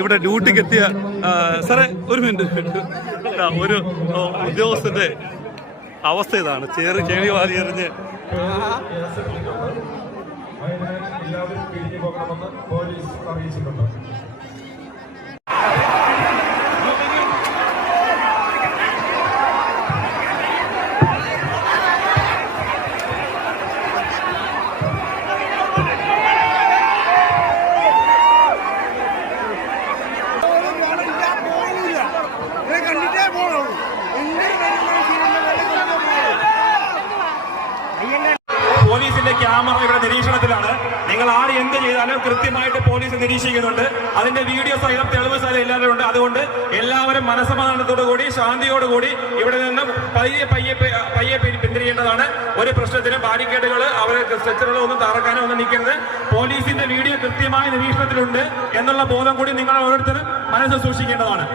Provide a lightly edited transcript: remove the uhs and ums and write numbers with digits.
ഇവിടെ ഡ്യൂട്ടിക്ക് എത്തിയ സാറേ ഒരു മിനിറ്റ്, ഒരു ഉദ്യോഗസ്ഥന്റെ അവസ്ഥ ഇതാണ്. ചെളി വാരി എറിഞ്ഞ് എല്ലാവരും പിരിഞ്ഞു പോകണമെന്ന് പോലീസ് അറിയിച്ചിട്ടുണ്ട്. പോലീസിന്റെ ക്യാമറ ഇവിടെ നിരീക്ഷണത്തിലാണ്. നിങ്ങൾ ആര് എന്ത് ചെയ്താലും കൃത്യമായിട്ട് പോലീസ് നിരീക്ഷിക്കുന്നുണ്ട്. അതിന്റെ വീഡിയോ സഹിതം തെളിവ് സഹിതം എല്ലാവരും ഉണ്ട്. അതുകൊണ്ട് എല്ലാവരും മനസ്സമാധാനത്തോടുകൂടി ശാന്തിയോടുകൂടി ഇവിടെ നിന്ന് പയ്യെ പിന്തിരിയേണ്ടതാണ്. ഒരു പ്രശ്നത്തിനും ബാരിക്കേഡുകൾ അവരെ സ്ട്രെച്ചറുകളോ ഒന്നും തറക്കാനോ ഒന്നും നിൽക്കരുത്. പോലീസിന്റെ വീഡിയോ കൃത്യമായ നിരീക്ഷണത്തിലുണ്ട് എന്നുള്ള ബോധം കൂടി നിങ്ങൾ ഓരോരുത്തരും മനസ്സിൽ സൂക്ഷിക്കേണ്ടതാണ്.